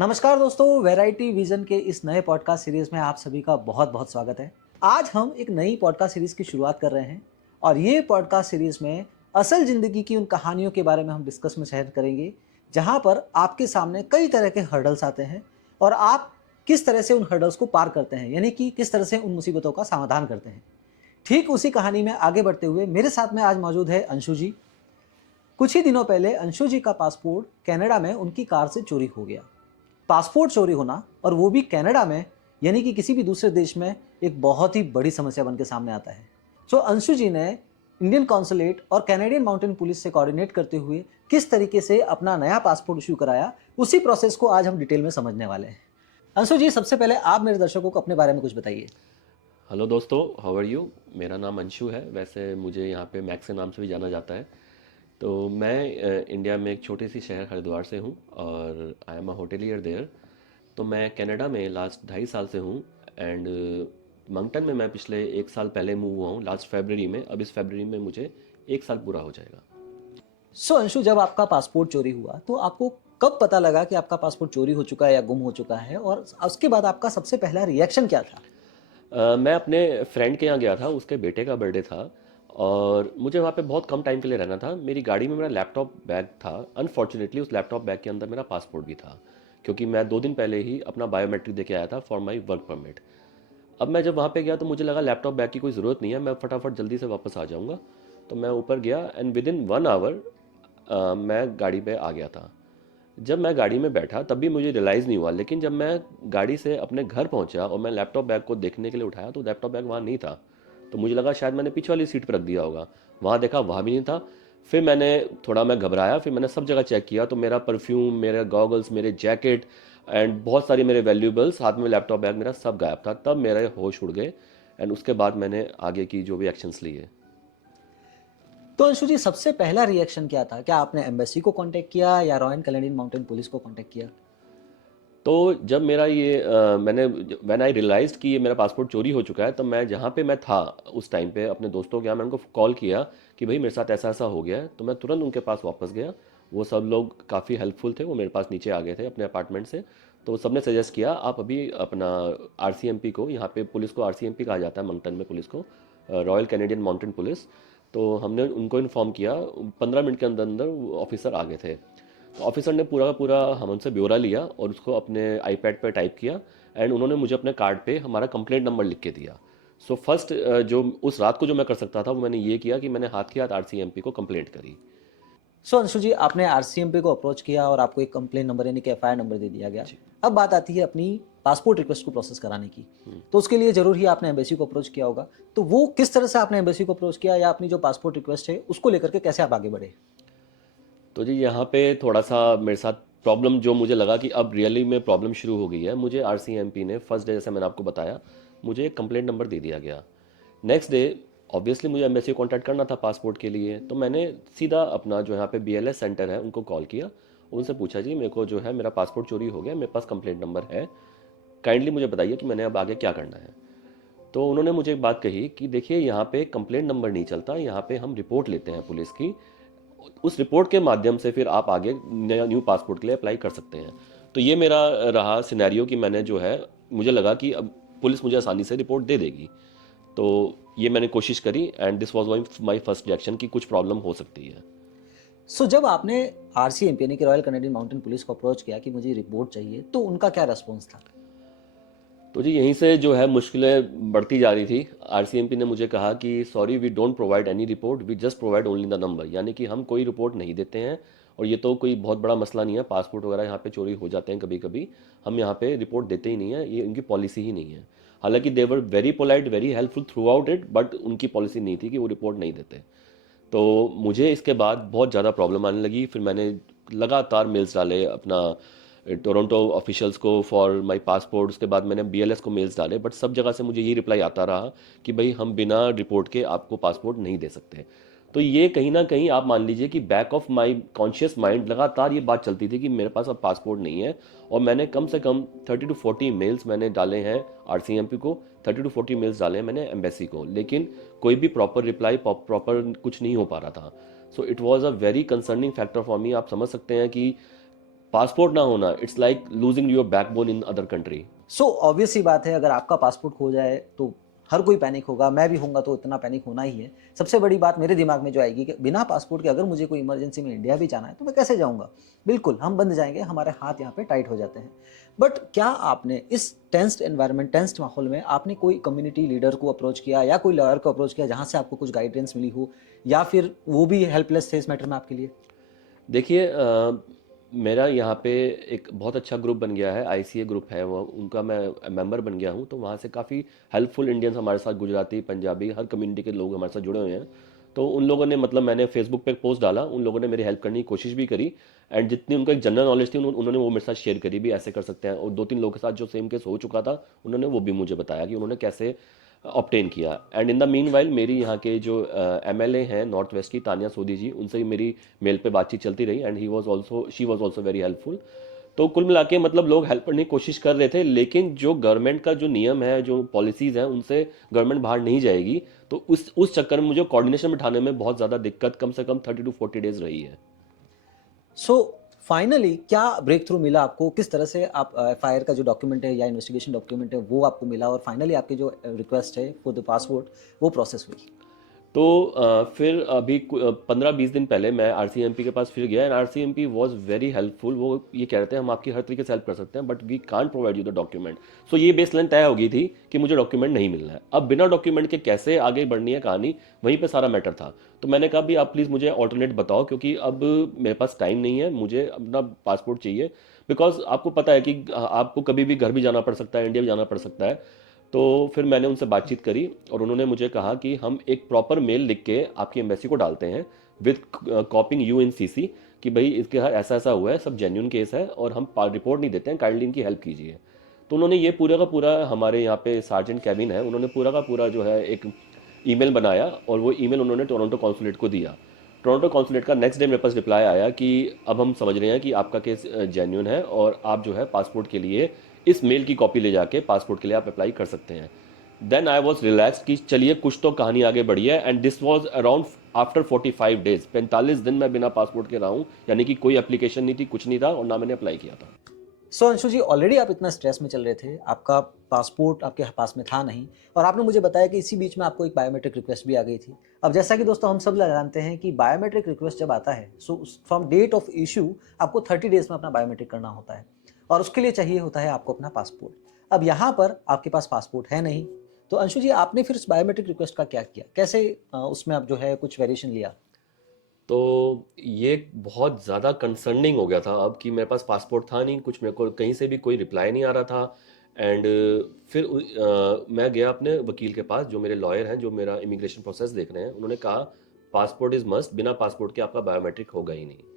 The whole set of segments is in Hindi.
नमस्कार दोस्तों, वैरायटी विजन के इस नए पॉडकास्ट सीरीज में आप सभी का बहुत बहुत स्वागत है। आज हम एक नई पॉडकास्ट सीरीज की शुरुआत कर रहे हैं और ये पॉडकास्ट सीरीज में असल जिंदगी की उन कहानियों के बारे में हम डिस्कस में शेयर करेंगे जहां पर आपके सामने कई तरह के हर्डल्स आते हैं और आप किस तरह से उन हर्डल्स को पार करते हैं, यानी कि किस तरह से उन मुसीबतों का समाधान करते हैं। ठीक उसी कहानी में आगे बढ़ते हुए मेरे साथ में आज मौजूद है अंशु जी। कुछ ही दिनों पहले अंशु जी का पासपोर्ट कनाडा में उनकी कार से चोरी हो गया। पासपोर्ट चोरी होना और वो भी कनाडा में, यानी कि किसी भी दूसरे देश में, एक बहुत ही बड़ी समस्या बन के सामने आता है। सो अंशु जी ने इंडियन कॉन्सुलेट और कैनेडियन माउंटेन पुलिस से कोऑर्डिनेट करते हुए किस तरीके से अपना नया पासपोर्ट इशू कराया, उसी प्रोसेस को आज हम डिटेल में समझने वाले हैं। अंशु जी, सबसे पहले आप मेरे दर्शकों को अपने बारे में कुछ बताइए। हेलो दोस्तों, हाउ आर यू। मेरा नाम अंशु है। वैसे मुझे यहाँ पे मैक्स के नाम से भी जाना जाता है। तो मैं इंडिया में एक छोटे सी शहर हरिद्वार से हूँ और I am a hotelier there. तो मैं कनाडा में लास्ट 2.5 साल से हूँ एंड मंगटन में मैं पिछले 1 साल पहले मूव हुआ हूँ, लास्ट फरवरी में। अब इस फरवरी में मुझे 1 साल पूरा हो जाएगा। सो अंशु, जब आपका पासपोर्ट चोरी हुआ तो आपको कब पता लगा कि आपका पासपोर्ट चोरी हो चुका है या गुम हो चुका है, और उसके बाद आपका सबसे पहला रिएक्शन क्या था? मैं अपने फ्रेंड के यहाँ गया था, उसके बेटे का बर्थडे था और मुझे वहाँ पे बहुत कम टाइम के लिए रहना था। मेरी गाड़ी में मेरा लैपटॉप बैग था। अनफॉर्चुनेटली उस लैपटॉप बैग के अंदर मेरा पासपोर्ट भी था, क्योंकि मैं 2 दिन पहले ही अपना बायोमेट्रिक दे के आया था फॉर माई वर्क परमिट। अब मैं जब वहाँ पे गया तो मुझे लगा लैपटॉप बैग की कोई ज़रूरत नहीं है, मैं फटाफट जल्दी से वापस आ जाऊँगा। तो मैं ऊपर गया एंड विद इन 1 आवर मैं गाड़ी पे आ गया था। जब मैं गाड़ी में बैठा तब भी मुझे रियलाइज़ नहीं हुआ, लेकिन जब मैं गाड़ी से अपने घर पहुंचा और मैं लैपटॉप बैग को देखने के लिए उठाया तो लैपटॉप बैग वहाँ नहीं था। तो मुझे लगा शायद मैंने पीछे वाली सीट पर रख दिया होगा। वहाँ देखा, वहाँ भी नहीं था। फिर मैं घबराया, फिर मैंने सब जगह चेक किया तो मेरा परफ्यूम, मेरे गॉगल्स, मेरे जैकेट एंड बहुत सारी मेरे वैल्यूबल्स, हाथ में लैपटॉप बैग मेरा सब गायब था। तब मेरे होश उड़ गए एंड उसके बाद मैंने आगे की जो भी एक्शंस लिए। तो अंशु जी, सबसे पहला रिएक्शन क्या था? क्या आपने एम्बेसी को कांटेक्ट किया या रॉयल कैनेडियन माउंटेन पुलिस को कांटेक्ट किया? तो जब मेरा ये मैंने व्हेन आई रियलाइज्ड कि ये मेरा पासपोर्ट चोरी हो चुका है, तब मैं जहाँ पे मैं था उस टाइम पे अपने दोस्तों के यहाँ, मैं उनको कॉल किया कि भाई मेरे साथ ऐसा ऐसा हो गया है। तो मैं तुरंत उनके पास वापस गया। वो सब लोग काफ़ी हेल्पफुल थे, वो मेरे पास नीचे आ गए थे अपने अपार्टमेंट से। तो सब ने सजेस्ट किया आप अभी अपना आरसीएमपी को, यहाँ पे पुलिस को आरसीएमपी कहा जाता है मंगटन में पुलिस को, रॉयल कैनेडियन माउंटेन पुलिस। तो हमने उनको इन्फॉर्म किया। 15 मिनट के अंदर अंदर ऑफिसर आ गए थे। तो ऑफिसर ने पूरा का पूरा हम उनसे ब्यौरा लिया और उसको अपने आईपैड पे टाइप किया एंड उन्होंने मुझे अपने कार्ड पे हमारा कंप्लेंट नंबर लिख के दिया। सो फर्स्ट जो उस रात को जो मैं कर सकता था वो मैंने ये किया कि मैंने हाथ के हाथ आरसीएमपी को कंप्लेंट करी। सो अंशु जी, आपने आरसीएमपी को अप्रोच किया और आपको एक कंप्लेन नंबर यानी कि एफआईआर नंबर दे दिया गया। जी। अब बात आती है अपनी पासपोर्ट रिक्वेस्ट को प्रोसेस कराने की। तो उसके लिए जरूर ही आपने एम्बेसी को अप्रोच किया होगा। तो वो किस तरह से आपने एम्बेसी को अप्रोच किया, या अपनी जो पासपोर्ट रिक्वेस्ट है उसको लेकर के कैसे आप आगे बढ़े? तो जी यहाँ पे थोड़ा सा मेरे साथ प्रॉब्लम जो मुझे लगा कि अब रियली में प्रॉब्लम शुरू हो गई है। मुझे आरसीएमपी ने फर्स्ट डे, जैसे मैंने आपको बताया, मुझे एक कंप्लेंट नंबर दे दिया गया। नेक्स्ट डे ऑब्वियसली मुझे एम्बेसी को कॉन्टैक्ट करना था पासपोर्ट के लिए। तो मैंने सीधा अपना जो यहाँ पे बीएलएस सेंटर है उनको कॉल किया। उनसे पूछा जी मेरे को जो है मेरा पासपोर्ट चोरी हो गया, मेरे पास कंप्लेंट नंबर है, काइंडली मुझे बताइए कि मैंने अब आगे क्या करना है। तो उन्होंने मुझे एक बात कही कि देखिए यहाँ पे कंप्लेंट नंबर नहीं चलता, यहाँ पे हम रिपोर्ट लेते हैं पुलिस की। उस रिपोर्ट के माध्यम से फिर आप आगे नया न्यू पासपोर्ट के लिए अप्लाई कर सकते हैं। तो ये मेरा रहा सिनेरियो कि मैंने जो है, मुझे लगा कि अब पुलिस मुझे आसानी से रिपोर्ट दे देगी। तो ये मैंने कोशिश करी and this was my first reaction कि कुछ प्रॉब्लम हो सकती है। सो जब आपने आरसीएमपी यानी कि रॉयल कैनेडियन माउंटेन पुलिस को अप्रोच किया कि मुझे रिपोर्ट चाहिए, तो उनका क्या रेस्पॉन्स था? तो जी यहीं से जो है मुश्किलें बढ़ती जा रही थी। आरसीएमपी ने मुझे कहा कि sorry we don't provide any report, we just provide only the number, यानी कि हम कोई रिपोर्ट नहीं देते हैं। और ये तो कोई बहुत बड़ा मसला नहीं है, पासपोर्ट वगैरह यहाँ पे चोरी हो जाते हैं कभी कभी, हम यहाँ पे रिपोर्ट देते ही नहीं है, ये इनकी पॉलिसी ही नहीं है। हालांकि they were very polite, very helpful through out, it उनकी पॉलिसी नहीं थी कि वो रिपोर्ट नहीं देते। तो मुझे इसके बाद बहुत ज़्यादा प्रॉब्लम आने लगी। फिर मैंने लगातार मेल्स डाले अपना टोरंटो ऑफिशियल्स को फॉर माय पासपोर्ट। उसके बाद मैंने बीएलएस को मेल्स डाले, बट सब जगह से मुझे ये रिप्लाई आता रहा कि भाई हम बिना रिपोर्ट के आपको पासपोर्ट नहीं दे सकते। तो ये कहीं ना कहीं आप मान लीजिए कि back of my conscious mind लगातार ये बात चलती थी कि मेरे पास अब पासपोर्ट नहीं है। और मैंने कम से कम 30 to 40 मेल्स मैंने डाले हैं आरसीएमपी को, 30 to 40 मेल्स डाले हैं मैंने एम्बेसी को, लेकिन कोई भी प्रॉपर रिप्लाई, प्रॉपर कुछ नहीं हो पा रहा था। So it was a very concerning factor for me. आप समझ सकते हैं कि पासपोर्ट ना होना, it's like losing your backbone in other country. So obvious सी बात है, अगर आपका पासपोर्ट खो जाए तो हर कोई पैनिक होगा, मैं भी होऊंगा तो इतना पैनिक होना ही है। सबसे बड़ी बात मेरे दिमाग में जो आएगी कि बिना पासपोर्ट के अगर मुझे कोई इमरजेंसी में इंडिया भी जाना है तो मैं कैसे जाऊंगा। बिल्कुल हम बंद जाएंगे, हमारे हाथ यहाँ पे टाइट हो जाते हैं। बट क्या आपने इस टेंस्ड एनवायरनमेंट, टेंस्ड माहौल में आपने कोई कम्युनिटी लीडर को अप्रोच किया या कोई लॉयर को अप्रोच किया जहाँ से आपको कुछ गाइडेंस मिली हो, या फिर वो भी हेल्पलेस थे इस मैटर में आपके लिए? देखिए मेरा यहाँ पे एक बहुत अच्छा ग्रुप बन गया है, आईसीए ग्रुप है वो, उनका मैं मेंबर बन गया हूँ। तो वहाँ से काफ़ी हेल्पफुल इंडियंस हमारे साथ, गुजराती, पंजाबी, हर कम्युनिटी के लोग हमारे साथ जुड़े हुए हैं। तो उन लोगों ने, मतलब मैंने फेसबुक पे एक पोस्ट डाला, उन लोगों ने मेरी हेल्प करने की कोशिश भी करी। एंड जितनी उनको एक जनरल नॉलेज थी उन्होंने वो मेरे साथ शेयर करी भी, ऐसे कर सकते हैं। और 2-3 लोगों के साथ जो सेम केस हो चुका था, उन्होंने वो भी मुझे बताया कि उन्होंने कैसे ऑब्टेन किया। And in the mean while मेरी यहाँ के जो एमएलए हैं नॉर्थ वेस्ट की, तानिया सोदी जी, उनसे भी मेरी मेल पे बातचीत चलती रही। And she was also very helpful. तो कुल मिला के मतलब लोग हेल्प करने की कोशिश कर रहे थे, लेकिन जो गवर्नमेंट का जो नियम है, जो पॉलिसीज हैं, उनसे गवर्नमेंट बाहर नहीं जाएगी। तो उस चक्कर में मुझे कोऑर्डिनेशन बिठाने में बहुत ज़्यादा दिक्कत कम से कम 30 to 40 डेज रही है। सो फाइनली क्या ब्रेक थ्रू मिला आपको? किस तरह से आप एफआईआर का जो डॉक्यूमेंट है या इन्वेस्टिगेशन डॉक्यूमेंट है वो आपको मिला, और फाइनली आपकी जो रिक्वेस्ट है फॉर द पासपोर्ट वो प्रोसेस हुई? तो फिर अभी 15-20 दिन पहले मैं आरसीएमपी के पास फिर गया, and RCMP was very helpful. वो ये कह रहे थे हम आपकी हर तरीके से हेल्प कर सकते हैं, but we can't provide you the document. So ये बेसलाइन तय हो गई थी कि मुझे डॉक्यूमेंट नहीं मिलना है। अब बिना डॉक्यूमेंट के कैसे आगे बढ़नी है कहानी, वहीं पे सारा मैटर था। तो मैंने कहा भी आप प्लीज़ मुझे ऑल्टरनेट बताओ, क्योंकि अब मेरे पास टाइम नहीं है, मुझे अपना पासपोर्ट चाहिए। बिकॉज आपको पता है कि आपको कभी भी घर भी जाना पड़ सकता है, इंडिया भी जाना पड़ सकता है। तो फिर मैंने उनसे बातचीत करी और उन्होंने मुझे कहा कि हम एक प्रॉपर मेल लिख के आपकी एम्बेसी को डालते हैं विद कॉपिंग यू इन सीसी, कि भाई इसके ऐसा ऐसा हुआ है, सब जेन्यून केस है और हम रिपोर्ट नहीं देते हैं, काइंडली इनकी हेल्प कीजिए। तो उन्होंने ये पूरा का पूरा, हमारे यहाँ पे सार्जेंट कैबिन है, उन्होंने पूरा का पूरा जो है एक ईमेल बनाया और वो ईमेल उन्होंने टोरंटो कॉन्सुलेट को दिया। टोरंटो कॉन्सुलेट का नेक्स्ट डे मेरे पास रिप्लाई आया कि अब हम समझ रहे हैं कि आपका केस जेन्यून है और आप जो है पासपोर्ट के लिए इस मेल की कॉपी ले जाके पासपोर्ट के लिए आप अप्लाई कर सकते हैं। देन आई वॉज रिलैक्स कि चलिए कुछ तो कहानी आगे बढ़ी है। And this was around after 45 days, 45 दिन मैं बिना पासपोर्ट के रहा हूँ, यानी कि कोई एप्लीकेशन नहीं थी, कुछ नहीं था, और ना मैंने अप्लाई किया था। सो अंशु जी, ऑलरेडी आप इतना स्ट्रेस में चल रहे थे, आपका पासपोर्ट आपके पास में था नहीं, और आपने मुझे बताया कि इसी बीच में आपको एक बायोमेट्रिक रिक्वेस्ट भी आ गई थी। अब जैसा कि दोस्तों हम सब जानते हैं कि बायोमेट्रिक रिक्वेस्ट जब आता है, so from date of issue आपको 30 डेज में अपना बायोमेट्रिक करना होता है, और उसके लिए चाहिए होता है आपको अपना पासपोर्ट। अब यहाँ पर आपके पास पासपोर्ट है नहीं, तो अंशु जी आपने फिर उस बायोमेट्रिक रिक्वेस्ट का क्या किया? कैसे उसमें आप जो है कुछ वेरिएशन लिया? तो ये बहुत ज़्यादा कंसर्निंग हो गया था अब कि मेरे पास पासपोर्ट था नहीं, कुछ मेरे को कहीं से भी कोई रिप्लाई नहीं आ रहा था। एंड फिर मैं गया अपने वकील के पास, जो मेरे लॉयर हैं, जो मेरा इमिग्रेशन प्रोसेस देख रहे हैं। उन्होंने कहा पासपोर्ट इज़ मस्ट, बिना पासपोर्ट के आपका बायोमेट्रिक होगा ही नहीं।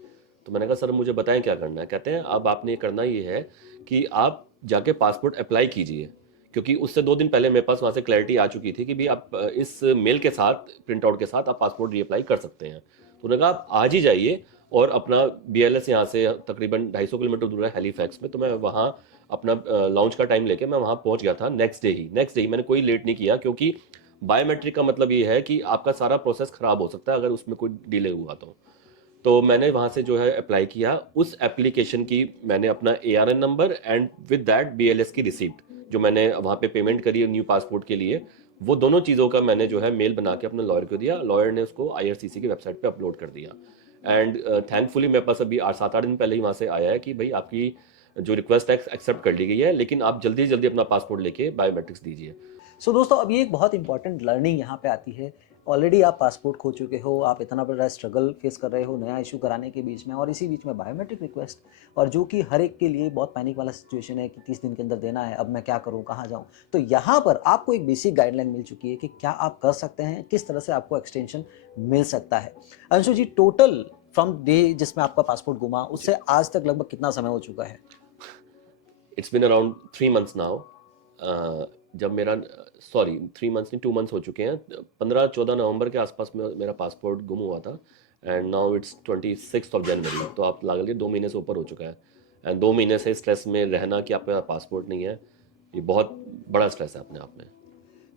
तो मैंने कहा सर मुझे बताएं क्या करना है। कहते हैं अब आपने ये करना ये है कि आप जाके पासपोर्ट अप्लाई कीजिए, क्योंकि उससे 2 दिन पहले मेरे पास वहाँ से क्लैरिटी आ चुकी थी कि भी आप इस मेल के साथ, प्रिंट आउट के साथ आप पासपोर्ट रीअप्लाई कर सकते हैं। तो उन्होंने कहा आप आज ही जाइए, और अपना बीएलएस यहाँ से तकरीबन 250 किलोमीटर दूर है हैलीफैक्स में। तो मैं वहाँ अपना लॉन्च का टाइम लेके मैं वहाँ पहुँच गया था नेक्स्ट डे ही। मैंने कोई लेट नहीं किया, क्योंकि बायोमेट्रिक का मतलब ये है कि आपका सारा प्रोसेस ख़राब हो सकता है अगर उसमें कोई डिले हुआ तो मैंने वहाँ से जो है अप्लाई किया। उस एप्लीकेशन की मैंने अपना ARN number and with that BLS की रिसीप्ट, जो मैंने वहाँ पे पेमेंट करी है न्यू पासपोर्ट के लिए, वो दोनों चीज़ों का मैंने जो है मेल बना के अपने लॉयर को दिया। लॉयर ने उसको आईआरसीसी की वेबसाइट पे अपलोड कर दिया। एंड थैंकफुली मेरे पास अभी 7-8 दिन पहले ही वहाँ से आया है कि भाई आपकी जो रिक्वेस्ट है एक्सेप्ट कर ली गई है, लेकिन आप जल्दी जल्दी अपना पासपोर्ट लेके बायोमेट्रिक्स दीजिए। सो दोस्तों, अब ये एक बहुत इंपॉर्टेंट लर्निंग यहाँ पे आती है। ऑलरेडी आप पासपोर्ट खो चुके हो, आप इतना बड़ा स्ट्रगल फेस कर रहे हो नया इशू कराने के बीच में, और इसी बीच में बायोमेट्रिक रिक्वेस्ट, और जो कि हर एक के लिए बहुत पैनिक वाला सिचुएशन है कि 30 दिन के अंदर देना है, अब मैं क्या करूँ, कहाँ जाऊँ। तो यहाँ पर आपको एक बेसिक गाइडलाइन मिल चुकी है कि क्या आप कर सकते हैं, किस तरह से आपको एक्सटेंशन मिल सकता है। अंशु जी, टोटल फ्रॉम डे जिसमें आपका पासपोर्ट गुमा, उससे आज तक लगभग कितना समय हो चुका है? It's been around 3 months now. जब मेरा, सॉरी 3 months नहीं, 2 months हो चुके हैं। 15-14 नवंबर के आसपास में मेरा पासपोर्ट गुम हुआ था। एंड नाउ इट्स 26 जनवरी, तो आप लगा लीजिए 2 महीने से ऊपर हो चुका है। एंड 2 महीने से स्ट्रेस में रहना कि आपका पासपोर्ट नहीं है, ये बहुत बड़ा स्ट्रेस है अपने आप में।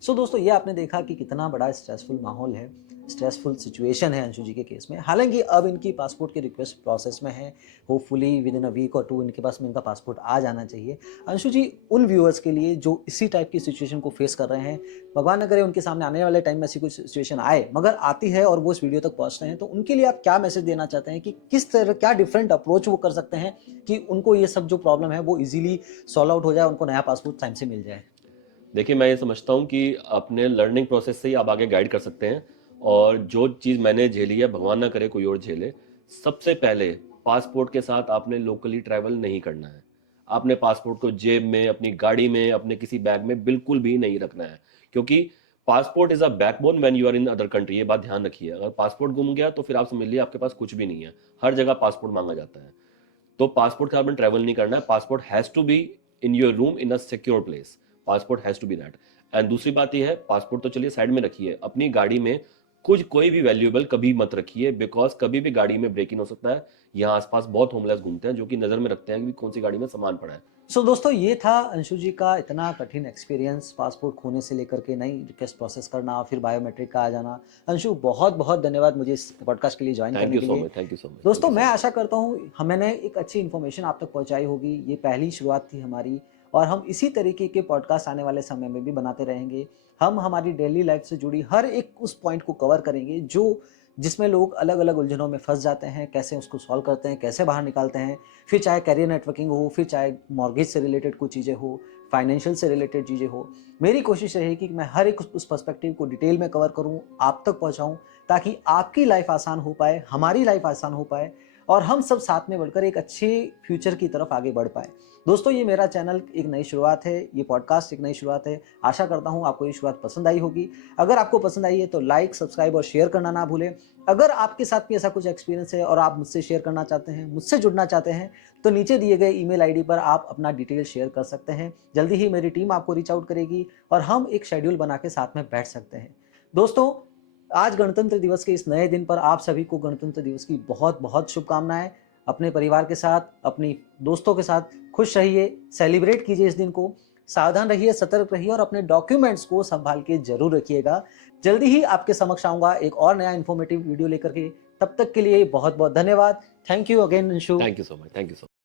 सो दोस्तों, ये आपने देखा कि कितना बड़ा स्ट्रेसफुल माहौल है, स्ट्रेसफुल सिचुएशन है अंशु जी के केस में। हालांकि अब इनकी पासपोर्ट की रिक्वेस्ट प्रोसेस में है, hopefully with in a week और टू इनके पास में इनका पासपोर्ट आ जाना चाहिए। अंशु जी, उन व्यूअर्स के लिए जो इसी टाइप की सिचुएशन को फेस कर रहे हैं, भगवान न करे उनके सामने आने वाले टाइम में ऐसी कोई सिचुएशन आए, मगर आती है और वो इस वीडियो तक पहुंचते हैं, तो उनके लिए आप क्या मैसेज देना चाहते हैं कि किस तरह, क्या डिफरेंट अप्रोच वो कर सकते हैं कि उनको ये सब जो प्रॉब्लम है वो इजीली सॉल्व आउट हो जाए, उनको नया पासपोर्ट टाइम से मिल जाए? देखिए, मैं ये समझता हूँ कि अपने लर्निंग प्रोसेस से ही आप आगे गाइड कर सकते हैं। और जो चीज़ मैंने झेली है, भगवान ना करे कोई और झेले। सबसे पहले पासपोर्ट के साथ आपने लोकली ट्रैवल नहीं करना है। आपने पासपोर्ट को जेब में, अपनी गाड़ी में, अपने किसी बैग में बिल्कुल भी नहीं रखना है, क्योंकि passport is a backbone when you are in other country. ये बात ध्यान रखिए। अगर पासपोर्ट गुम गया तो फिर आप समझ लीजिए आपके पास कुछ भी नहीं है। हर जगह पासपोर्ट मांगा जाता है। तो पासपोर्ट के साथ में ट्रैवल नहीं करना है। Passport has to be in your room in a secure place. Passport has to be that. And दूसरी बात यह है, पासपोर्ट तो चलिए साइड में रखिए, अपनी गाड़ी में कुछ कोई भी वैल्यूएबल कभी मत रखिए, बिकॉज कभी भी गाड़ी में ब्रेक इन हो सकता है। यहाँ आसपास बहुत होमलेस घूमते हैं जो कि नजर में रखते हैं कि कौन सी गाड़ी में सामान पड़ा है। सो दोस्तों, ये था अंशु जी का इतना कठिन एक्सपीरियंस, पासपोर्ट खोने से लेकर के नई रिक्वेस्ट प्रोसेस करना, फिर बायोमेट्रिक का आ जाना। अंशु, बहुत बहुत धन्यवाद मुझे इस पॉडकास्ट के लिए ज्वाइन थैंक करने यू के सो लिए। Much, thank you so much, thank दोस्तों, यू सो मैं मच। आशा करता हूँ मैंने एक अच्छी इन्फॉर्मेशन आप तक पहुँचाई होगी। ये पहली शुरुआत थी हमारी, और हम इसी तरीके के पॉडकास्ट आने वाले समय में भी बनाते रहेंगे। हम हमारी डेली लाइफ से जुड़ी हर एक उस पॉइंट को कवर करेंगे जो जिसमें लोग अलग अलग उलझनों में फंस जाते हैं, कैसे उसको सॉल्व करते हैं, कैसे बाहर निकालते हैं। फिर चाहे करियर नेटवर्किंग हो, फिर चाहे मॉर्गेज से रिलेटेड कुछ चीज़ें हो, फाइनेंशियल से रिलेटेड चीज़ें हो। मेरी कोशिश रहेगी कि मैं हर एक उस पर्सपेक्टिव को डिटेल में कवर करूं, आप तक पहुंचाऊं, ताकि आपकी लाइफ आसान हो पाए, हमारी लाइफ आसान हो पाए, और हम सब साथ में बढ़कर एक अच्छे फ्यूचर की तरफ आगे बढ़ पाए। दोस्तों, ये मेरा चैनल एक नई शुरुआत है, ये पॉडकास्ट एक नई शुरुआत है। आशा करता हूँ आपको ये शुरुआत पसंद आई होगी। अगर आपको पसंद आई है तो लाइक, सब्सक्राइब और शेयर करना ना भूलें। अगर आपके साथ भी ऐसा कुछ एक्सपीरियंस है और आप मुझसे शेयर करना चाहते हैं, मुझसे जुड़ना चाहते हैं, तो नीचे दिए गए ईमेल आईडी पर आप अपना डिटेल शेयर कर सकते हैं। जल्दी ही मेरी टीम आपको रीच आउट करेगी और हम एक शेड्यूल बना के साथ में बैठ सकते हैं। दोस्तों, आज गणतंत्र दिवस के इस नए दिन पर आप सभी को गणतंत्र दिवस की बहुत बहुत शुभकामनाएं। अपने परिवार के साथ, अपनी दोस्तों के साथ खुश रहिए, सेलिब्रेट कीजिए इस दिन को। सावधान रहिए, सतर्क रहिए और अपने डॉक्यूमेंट्स को संभाल के जरूर रखिएगा। जल्दी ही आपके समक्ष आऊंगा एक और नया इन्फॉर्मेटिव वीडियो लेकर के। तब तक के लिए बहुत बहुत धन्यवाद। Thank you again Anshu. Thank you so much, thank you so much.